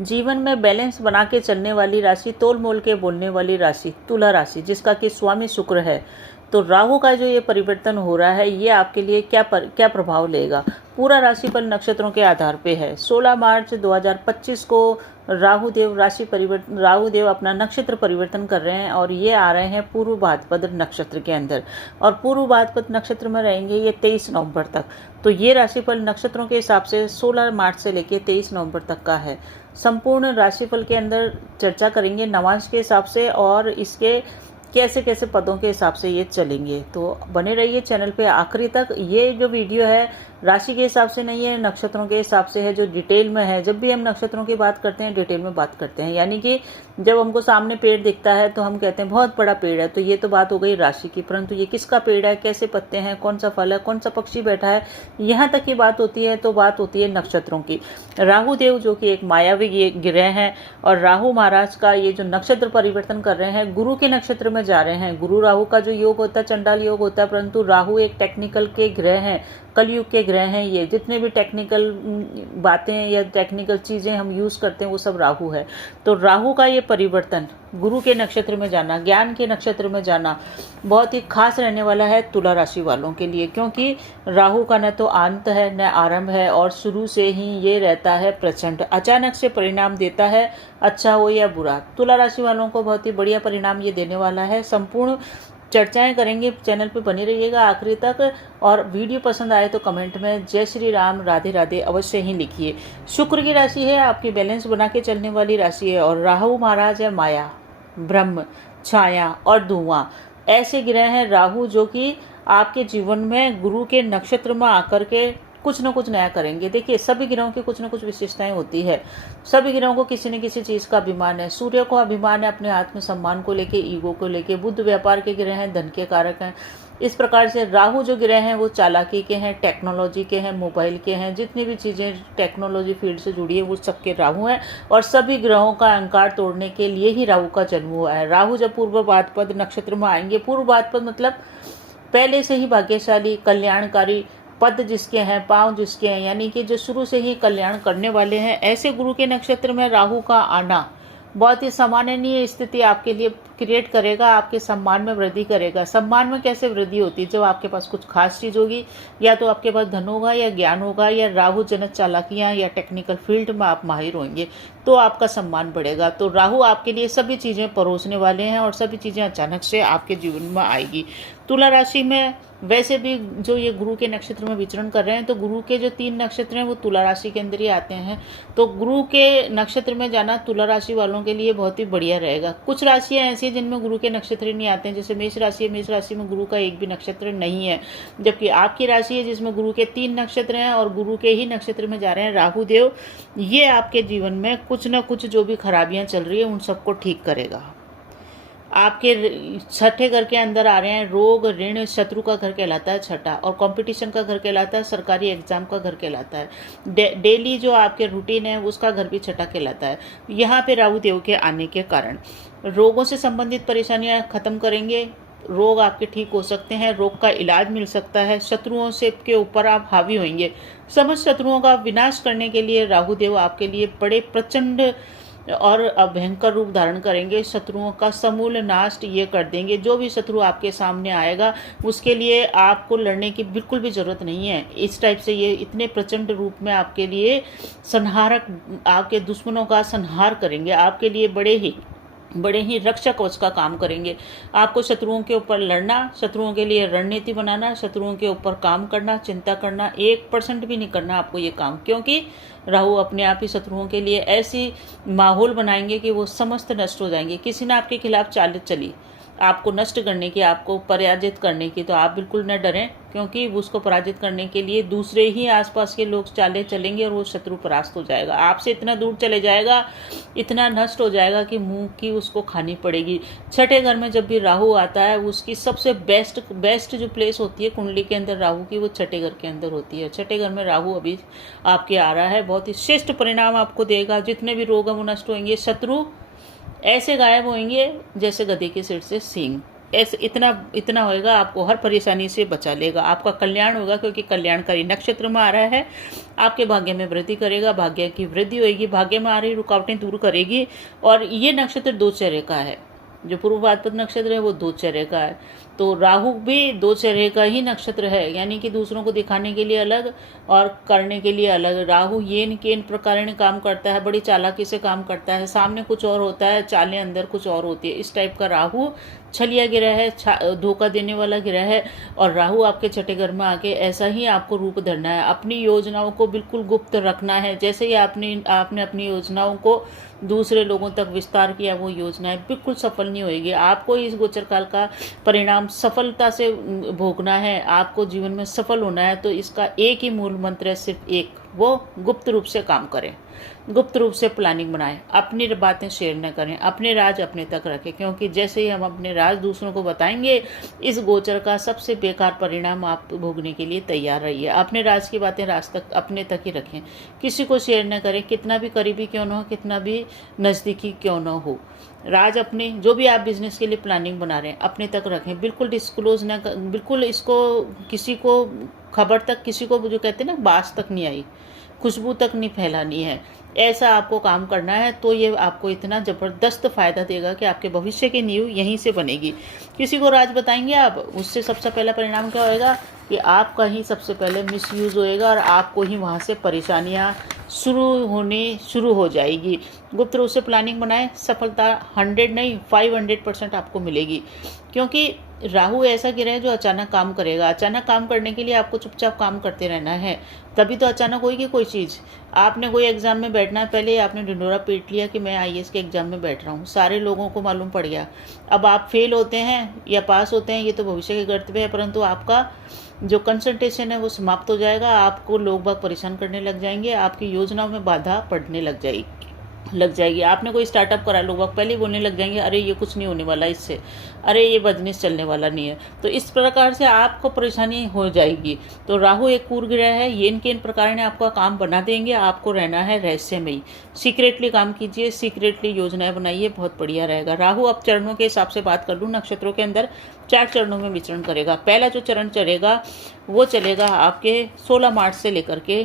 जीवन में बैलेंस बना के चलने वाली राशि, तोल मोल के बोलने वाली राशि तुला राशि, जिसका कि स्वामी शुक्र है। तो राहु का जो ये परिवर्तन हो रहा है, ये आपके लिए क्या प्रभाव लेगा, पूरा राशिफल नक्षत्रों के आधार पे है। 16 मार्च 2025 को राहु देव अपना नक्षत्र परिवर्तन कर रहे हैं और ये आ रहे हैं पूर्व भाद्रपद नक्षत्र के अंदर, और पूर्व भाद्रपद नक्षत्र में रहेंगे ये 23 नवंबर तक। तो ये राशिफल नक्षत्रों के हिसाब से 16 मार्च से लेकर 23 नवंबर तक का है। संपूर्ण राशिफल के अंदर चर्चा करेंगे नवांश के हिसाब से और इसके कैसे कैसे पदों के हिसाब से ये चलेंगे। तो बने रहिए चैनल पे आखिरी तक। ये जो वीडियो है राशि के हिसाब से नहीं है, नक्षत्रों के हिसाब से है, जो डिटेल में है। जब भी हम नक्षत्रों की बात करते हैं डिटेल में बात करते हैं, यानी कि जब हमको सामने पेड़ दिखता है तो हम कहते हैं बहुत बड़ा पेड़ है, तो ये तो बात हो गई राशि की। परंतु ये किसका पेड़ है, कैसे पत्ते हैं, कौन सा फल है, कौन सा पक्षी बैठा है, यहाँ तक की बात होती है। तो बात होती है नक्षत्रों की। राहु देव जो कि एक मायावी ग्रह है, और राहु महाराज का ये जो नक्षत्र परिवर्तन कर रहे हैं, गुरु के नक्षत्र में जा रहे हैं। गुरु राहु का जो योग होता है चंडाल योग होता है, परंतु राहु एक टेक्निकल के ग्रह हैं, कलयुग के ग्रह हैं। ये जितने भी टेक्निकल बातें या टेक्निकल चीजें हम यूज करते हैं वो सब राहु है। तो राहु का ये परिवर्तन, गुरु के नक्षत्र में जाना, ज्ञान के नक्षत्र में जाना, बहुत ही खास रहने वाला है तुला राशि वालों के लिए, क्योंकि राहु का न तो अंत है न आरंभ है, और शुरू से ही ये रहता है प्रचंड, अचानक से परिणाम देता है, अच्छा हो या बुरा। तुला राशि वालों को बहुत ही बढ़िया परिणाम ये देने वाला है। संपूर्ण चर्चाएं करेंगे, चैनल पे बने रहिएगा आखिरी तक। और वीडियो पसंद आए तो कमेंट में जय श्री राम, राधे राधे अवश्य ही लिखिए। शुक्र की राशि है, आपकी बैलेंस बना के चलने वाली राशि है, और राहु महाराज है माया, ब्रह्म, छाया और धुआं। ऐसे ग्रह हैं राहु जो कि आपके जीवन में गुरु के नक्षत्र में आकर के कुछ न कुछ नया करेंगे। देखिए, सभी ग्रहों की कुछ न कुछ विशेषताएं होती है। सभी ग्रहों को किसी न किसी चीज का अभिमान है। सूर्य को अभिमान है अपने आत्मसम्मान को लेके, ईगो को लेके। बुध व्यापार के ग्रह हैं, धन के कारक हैं। इस प्रकार से राहु जो ग्रह हैं वो चालाकी के हैं, टेक्नोलॉजी के हैं, मोबाइल के हैं। जितनी भी चीजें टेक्नोलॉजी फील्ड से जुड़ी है वो सबके राहु हैं, और सभी ग्रहों का अहंकार तोड़ने के लिए ही राहु का जन्म हुआ है। राहु जब पूर्व भाद्रपद नक्षत्र में आएंगे, पूर्व भाद्रपद मतलब पहले से ही भाग्यशाली, कल्याणकारी पद जिसके हैं, पांव जिसके हैं, यानी कि जो शुरू से ही कल्याण करने वाले हैं, ऐसे गुरु के नक्षत्र में राहु का आना बहुत ही सामान्य स्थिति आपके लिए क्रिएट करेगा, आपके सम्मान में वृद्धि करेगा। सम्मान में कैसे वृद्धि होती है? जब आपके पास कुछ खास चीज होगी, या तो आपके पास धन होगा, या ज्ञान होगा, या राहु जनक चालाकियां या टेक्निकल फील्ड में आप माहिर होंगे, तो आपका सम्मान बढ़ेगा। तो राहु आपके लिए सभी चीजें परोसने वाले हैं, और सभी चीजें अचानक से आपके जीवन में आएगी। तुला राशि में वैसे भी जो ये गुरु के नक्षत्र में विचरण कर रहे हैं, तो गुरु के जो 3 नक्षत्र हैं वो तुला राशि के अंदर ही आते हैं। तो गुरु के नक्षत्र में जाना तुला राशि वालों के लिए बहुत ही बढ़िया रहेगा। कुछ राशियां ऐसी हैं जिनमें गुरु के नक्षत्र नहीं आते हैं, जैसे मेष राशि है, मेष राशि में गुरु का एक भी नक्षत्र नहीं है। जबकि आपकी राशि है जिसमें गुरु के 3 नक्षत्र हैं, और गुरु के ही नक्षत्र में जा रहे हैं राहु देव। ये आपके जीवन में कुछ न कुछ जो भी खराबियां चल रही है उन सबको ठीक करेगा। आपके छठे घर के अंदर आ रहे हैं रोग, ऋण, शत्रु का घर कहलाता है छठा, और कंपटीशन का घर कहलाता है, सरकारी एग्जाम का घर कहलाता है। डेली जो आपके रूटीन है उसका घर भी छठा कहलाता है। यहाँ पे राहु देव के आने के कारण रोगों से संबंधित परेशानियां खत्म करेंगे। रोग आपके ठीक हो सकते हैं, रोग का इलाज मिल सकता है। शत्रुओं से के ऊपर आप हावी होंगे। समस्त शत्रुओं का विनाश करने के लिए राहु देव आपके लिए बड़े प्रचंड और भयंकर रूप धारण करेंगे। शत्रुओं का समूल नाश ये कर देंगे। जो भी शत्रु आपके सामने आएगा उसके लिए आपको लड़ने की बिल्कुल भी जरूरत नहीं है। इस टाइप से ये इतने प्रचंड रूप में आपके लिए संहारक, आपके दुश्मनों का संहार करेंगे। आपके लिए बड़े ही रक्षक कवच का काम करेंगे। आपको शत्रुओं के ऊपर लड़ना, शत्रुओं के लिए रणनीति बनाना, शत्रुओं के ऊपर काम करना, चिंता करना 1% भी नहीं करना आपको ये काम, क्योंकि राहु अपने आप ही शत्रुओं के लिए ऐसी माहौल बनाएंगे कि वो समस्त नष्ट हो जाएंगे। किसी ने आपके खिलाफ चाल चली आपको नष्ट करने की, आपको पराजित करने की, तो आप बिल्कुल न डरें, क्योंकि उसको पराजित करने के लिए दूसरे ही आसपास के लोग चाले चलेंगे और वो शत्रु परास्त हो जाएगा। आपसे इतना दूर चले जाएगा, इतना नष्ट हो जाएगा कि मुंह की उसको खानी पड़ेगी। छठे घर में जब भी राहु आता है, उसकी सबसे बेस्ट जो प्लेस होती है कुंडली के अंदर राहु की, वो छठे घर के अंदर होती है। छठे घर में राहु अभी आपके आ रहा है, बहुत ही श्रेष्ठ परिणाम आपको देगा। जितने भी रोग हैं वो नष्ट होंगे। शत्रु ऐसे गायब होंगे जैसे गधे के सिर से सींग। ऐसे इतना इतना होएगा, आपको हर परेशानी से बचा लेगा, आपका कल्याण होगा, क्योंकि कल्याणकारी नक्षत्र में आ रहा है। आपके भाग्य में वृद्धि करेगा, भाग्य की वृद्धि होगी, भाग्य में आ रही रुकावटें दूर करेगी। और ये नक्षत्र दो चेहरे का है, जो पूर्व भाद्रपद नक्षत्र है वो दो चेहरे का है। तो राहु भी दो चेहरे का ही नक्षत्र है, यानी कि दूसरों को दिखाने के लिए अलग और करने के लिए अलग। राहु येन केन प्रकार काम करता है, बड़ी चालाकी से काम करता है, सामने कुछ और होता है, चालें अंदर कुछ और होती है। इस टाइप का राहु छलिया गिरह है, धोखा देने वाला गिरह है। और राहु आपके छठे घर में आके ऐसा ही आपको रूप धरना है, अपनी योजनाओं को बिल्कुल गुप्त रखना है। जैसे ही आपने अपनी योजनाओं को दूसरे लोगों तक विस्तार किया, वो योजनाएं बिल्कुल सफल नहीं होगी। आपको इस गोचर काल का परिणाम सफलता से भोगना है, आपको जीवन में सफल होना है। तो इसका एक ही मूल मंत्र है, सिर्फ एक, वो गुप्त रूप से काम करें, गुप्त रूप से प्लानिंग बनाएं, अपनी बातें शेयर न करें, अपने राज अपने तक रखें। क्योंकि जैसे ही हम अपने राज दूसरों को बताएंगे, इस गोचर का सबसे बेकार परिणाम आप भोगने के लिए तैयार रहिए। अपने राज की बातें राज तक अपने तक ही रखें, किसी को शेयर न करें, कितना भी करीबी क्यों न हो, कितना भी नज़दीकी क्यों न हो। राज अपने, जो भी आप बिजनेस के लिए प्लानिंग बना रहे हैं, अपने तक रखें, बिल्कुल डिस्क्लोज न, बिल्कुल इसको किसी को खबर तक, किसी को जो कहते हैं ना, बास तक नहीं आई, खुशबू तक नहीं फैलानी है। ऐसा आपको काम करना है। तो ये आपको इतना ज़बरदस्त फ़ायदा देगा कि आपके भविष्य की नींव यहीं से बनेगी। किसी को राज बताएंगे आप, उससे सबसे पहला परिणाम क्या होएगा कि आपका ही सबसे पहले मिसयूज़ होएगा और आपको ही वहाँ से परेशानियाँ शुरू हो जाएगी। गुप्त रूप से प्लानिंग बनाएं, सफलता 100 नहीं 500% आपको मिलेगी। क्योंकि राहु ऐसा गिरह है जो अचानक काम करेगा। अचानक काम करने के लिए आपको चुपचाप काम करते रहना है, तभी तो अचानक होगी कोई चीज़। आपने कोई एग्ज़ाम में बैठना है, पहले ही आपने ढिंढोरा पीट लिया कि मैं आईएएस के एग्ज़ाम में बैठ रहा हूँ, सारे लोगों को मालूम पड़ गया। अब आप फेल होते हैं या पास होते हैं, ये तो भविष्य के कर्तव्य है, परंतु आपका जो कंसंट्रेशन है वो समाप्त हो जाएगा। आपको लोग बाग परेशान करने लग जाएंगे, आपकी योजनाओं में बाधा पड़ने लग जाएगी। आपने कोई स्टार्टअप करा, लोग पहले ही बोलने लग जाएंगे, अरे ये कुछ नहीं होने वाला इससे, अरे ये बिजनेस चलने वाला नहीं है। तो इस प्रकार से आपको परेशानी हो जाएगी। तो राहु एक पूर्व ग्रह है, ये इनके इन प्रकार ने आपका काम बना देंगे। आपको रहना है रहस्यमयी, सीक्रेटली काम कीजिए, सीक्रेटली योजनाएं बनाइए, बहुत बढ़िया रहेगा। राहु अब चरणों के हिसाब से बात कर लूँ, नक्षत्रों के अंदर 4 चरणों में विचरण करेगा। पहला जो चरण चलेगा वो चलेगा आपके 16 मार्च से लेकर के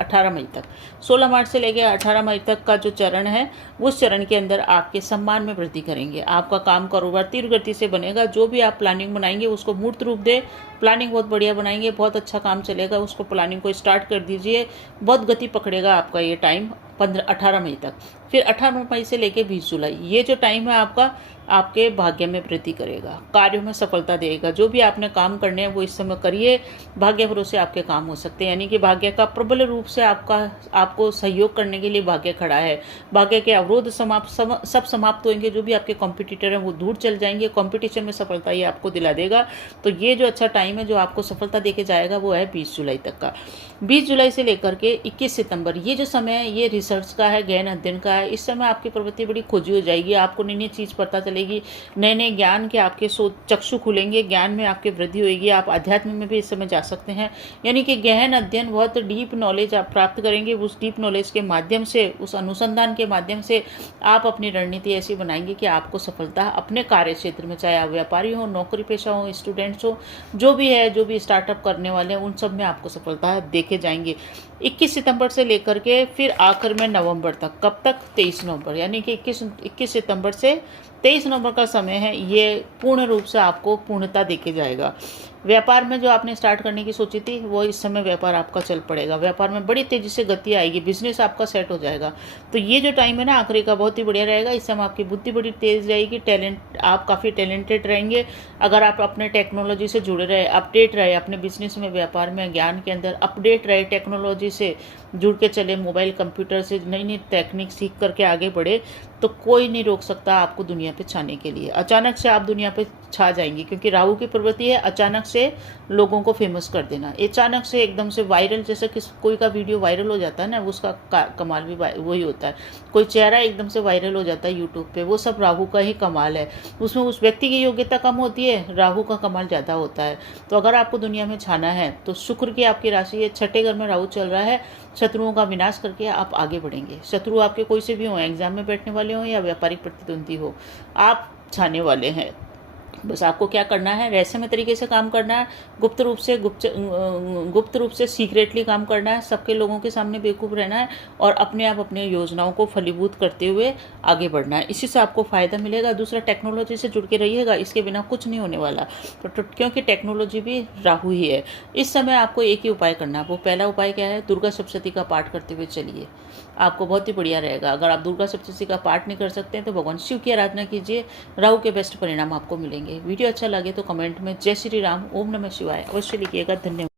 18 मई तक। 16 मार्च से लेकर 18 मई तक का जो चरण है, उस चरण के अंदर आपके सम्मान में वृद्धि करेंगे। आपका काम कारोबार तीव्र गति से बनेगा। जो भी आप प्लानिंग बनाएंगे उसको मूर्त रूप दे। प्लानिंग बहुत बढ़िया बनाएंगे, बहुत अच्छा काम चलेगा। उसको प्लानिंग को स्टार्ट कर दीजिए, बहुत गति पकड़ेगा आपका ये टाइम 18 मई तक। फिर 18 मई से लेकर 20 जुलाई, ये जो टाइम है आपका, आपके भाग्य में वृद्धि करेगा, कार्यों में सफलता देगा। जो भी आपने काम करने हैं वो इस समय करिए, भाग्य भरोसे आपके काम हो सकते हैं। यानी कि भाग्य का प्रबल रूप से आपको सहयोग करने के लिए भाग्य खड़ा है। भाग्य के अवरोध सब समाप्त होंगे। जो भी आपके कॉम्पिटिटर हैं वो दूर चल जाएंगे। कॉम्पिटिशन में सफलता ये आपको दिला देगा। तो ये जो अच्छा टाइम है जो आपको सफलता देके जाएगा वो है 20 जुलाई तक का। 20 जुलाई से लेकर के 21 सितंबर, ये जो समय है ये रिसर्च का है, गहन अध्ययन का है। इस समय आपकी प्रवृत्ति बड़ी खोजी हो जाएगी, आपको नई नई चीज़ पता चलेगी, नए नए ज्ञान के आपके चक्षु खुलेंगे, ज्ञान में आपकी वृद्धि होगी। आप अध्यात्म में भी इस समय जा सकते हैं। यानी कि गहन अध्ययन, बहुत डीप नॉलेज आप प्राप्त करेंगे। उस डीप नॉलेज के माध्यम से, उस अनुसंधान के माध्यम से आप अपनी रणनीति ऐसी बनाएंगे कि आपको सफलता अपने कार्य क्षेत्र में, चाहे आप व्यापारी हो, नौकरी पेशा हो, स्टूडेंट्स हो, जो भी है, जो भी स्टार्टअप करने वाले हैं, उन सब में आपको सफलता देखे जाएंगे। 21 सितंबर से लेकर के फिर आखिर में नवंबर तक, कब तक? 23 नवंबर, यानी कि 21 सितंबर से 23 नवंबर का समय है, ये पूर्ण रूप से आपको पूर्णता देके जाएगा। व्यापार में जो आपने स्टार्ट करने की सोची थी वो इस समय व्यापार आपका चल पड़ेगा। व्यापार में बड़ी तेजी से गति आएगी, बिजनेस आपका सेट हो जाएगा। तो ये जो टाइम है ना आखिरी का, बहुत ही बढ़िया रहेगा। इस समय आपकी बुद्धि बड़ी तेज रहेगी, आप काफ़ी टैलेंटेड रहेंगे। अगर आप अपने टेक्नोलॉजी से जुड़े रहे, अपडेट रहे, अपने बिजनेस में, व्यापार में, ज्ञान के अंदर अपडेट रहे, टेक्नोलॉजी से जुड़ के चले, मोबाइल कंप्यूटर से नई नई टेक्निक सीख करके आगे बढ़े, तो कोई नहीं रोक सकता आपको दुनिया पे छाने के लिए। अचानक से आप दुनिया पे छा जाएंगे, क्योंकि राहु की प्रवृत्ति है अचानक से लोगों को फेमस कर देना। अचानक से एकदम से वायरल, जैसे कोई का वीडियो वायरल हो जाता है ना, उसका कमाल भी वही होता है। कोई चेहरा एकदम से वायरल हो जाता है यूट्यूब पे, वो सब राहु का ही कमाल है। उसमें उस व्यक्ति की योग्यता कम होती है, राहु का कमाल ज़्यादा होता है। तो अगर आपको दुनिया में छाना है तो शुक्र की आपकी राशि है, छठे घर में राहु चल रहा है, शत्रुओं का विनाश करके आप आगे बढ़ेंगे। शत्रु आपके कोई से भी हों, एग्जाम में बैठने वाले हों या व्यापारिक प्रतिद्वंदी हो, आप छाने वाले हैं। बस आपको क्या करना है, रहस्यमय तरीके से काम करना है, गुप्त रूप से सीक्रेटली काम करना है, सबके लोगों के सामने बेवकूफ़ रहना है और अपने आप अपने योजनाओं को फलीभूत करते हुए आगे बढ़ना है। इसी से आपको फ़ायदा मिलेगा। दूसरा, टेक्नोलॉजी से जुड़ के रहिएगा, इसके बिना कुछ नहीं होने वाला। तो क्योंकि टेक्नोलॉजी भी राहु ही है। इस समय आपको एक ही उपाय करना है। वो पहला उपाय क्या है, दुर्गा सप्तशती का पाठ करते हुए चलिए, आपको बहुत ही बढ़िया रहेगा। अगर आप दुर्गा सप्तशती का पाठ नहीं कर सकते हैं तो भगवान शिव की आराधना कीजिए, राहु के बेस्ट परिणाम आपको मिलेंगे। वीडियो अच्छा लगे तो कमेंट में जय श्री राम, ओम नमः शिवाय अवश्य लिखिएगा। धन्यवाद।